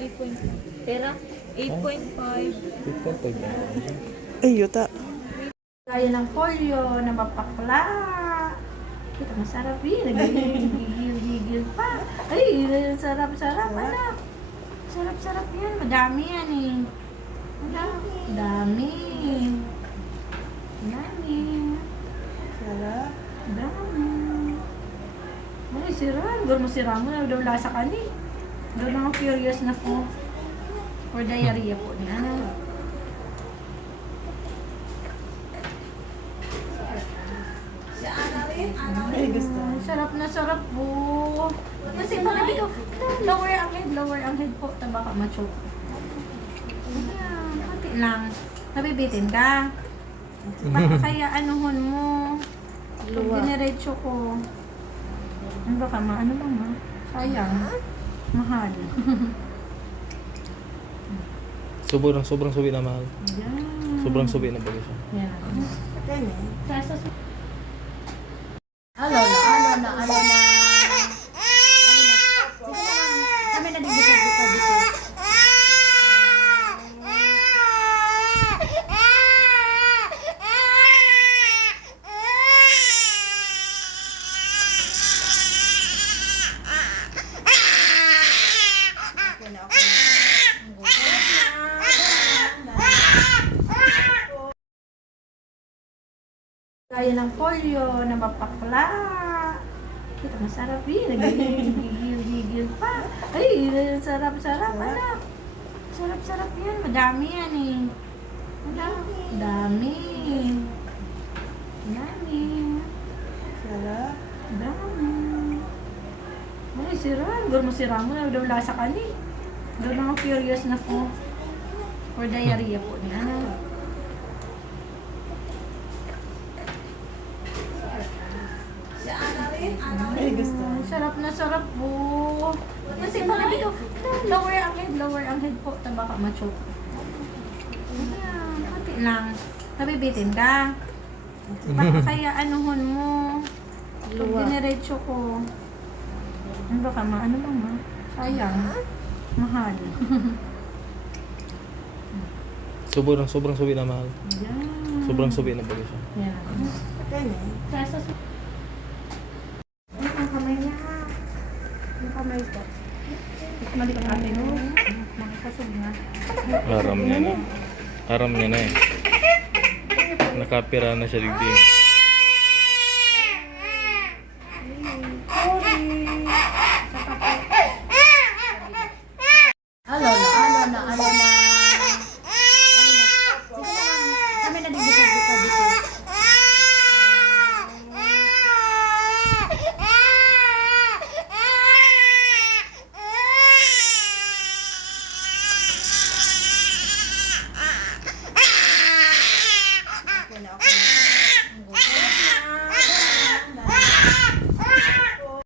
8.5. Pera? 8.5. Ay, yuta. Kaya ng polio na mapakla. Ito masarap yun. Nagigil-gigil pa. Ay, sarap-sarap. Anak. Sarap-sarap yan. Madami yan eh. Dami. Dami. Sarap. Dami. Ay, siran. Gawin mo siran mo na daw lasa ka ni. Doon ako curious na po. Or diarrhea po niya. Ay, gusto. Sarap na sarap po. Kasi pag dito, lower ang head po. Baka ma-choke. Ayan, konti lang. Nabibitin ka. Baka kaya anuhon mo. Pag diniretso ko. Ano baka ano ba ma? Sayang. Mahal. Sobrang subi na mahal. Ayan. Sobrang subi na bagay siya. Ayan. Kaya Sasas. Alo na. Sige na. Kami na din dito. Kaya ng polio na mapakla. Ito masarap yun. Nagigil-gigil pa. Ay, sarap-sarap. Anak. Sarap-sarap yan. Madami yan eh. Dami. Dami. Sarap. Dami. Ay, siran. Gawin mo siran mo na daw lasa ka ni. Doon ako curious na po. Or diarrhea po niya. Ay, gusto. Sarap na sarap po. Kasi pag dito, lower ang head po. Baka ma-choke. Ayan, konti lang. Nabibitin ka. Baka kaya anuhon mo. Pag diniretso ko. Ano baka ano ba ma? Sayang. Mahal. Sobrang subi na mahal. Ayan. Sobrang subi na bagay siya. Ayan. Kaya Sasas. Ang kamay niya. Ang kamay ko. Mas mali ka natin. Makakasog na. Haram niya na. Haram niya na eh. Nakapira na siya digdi.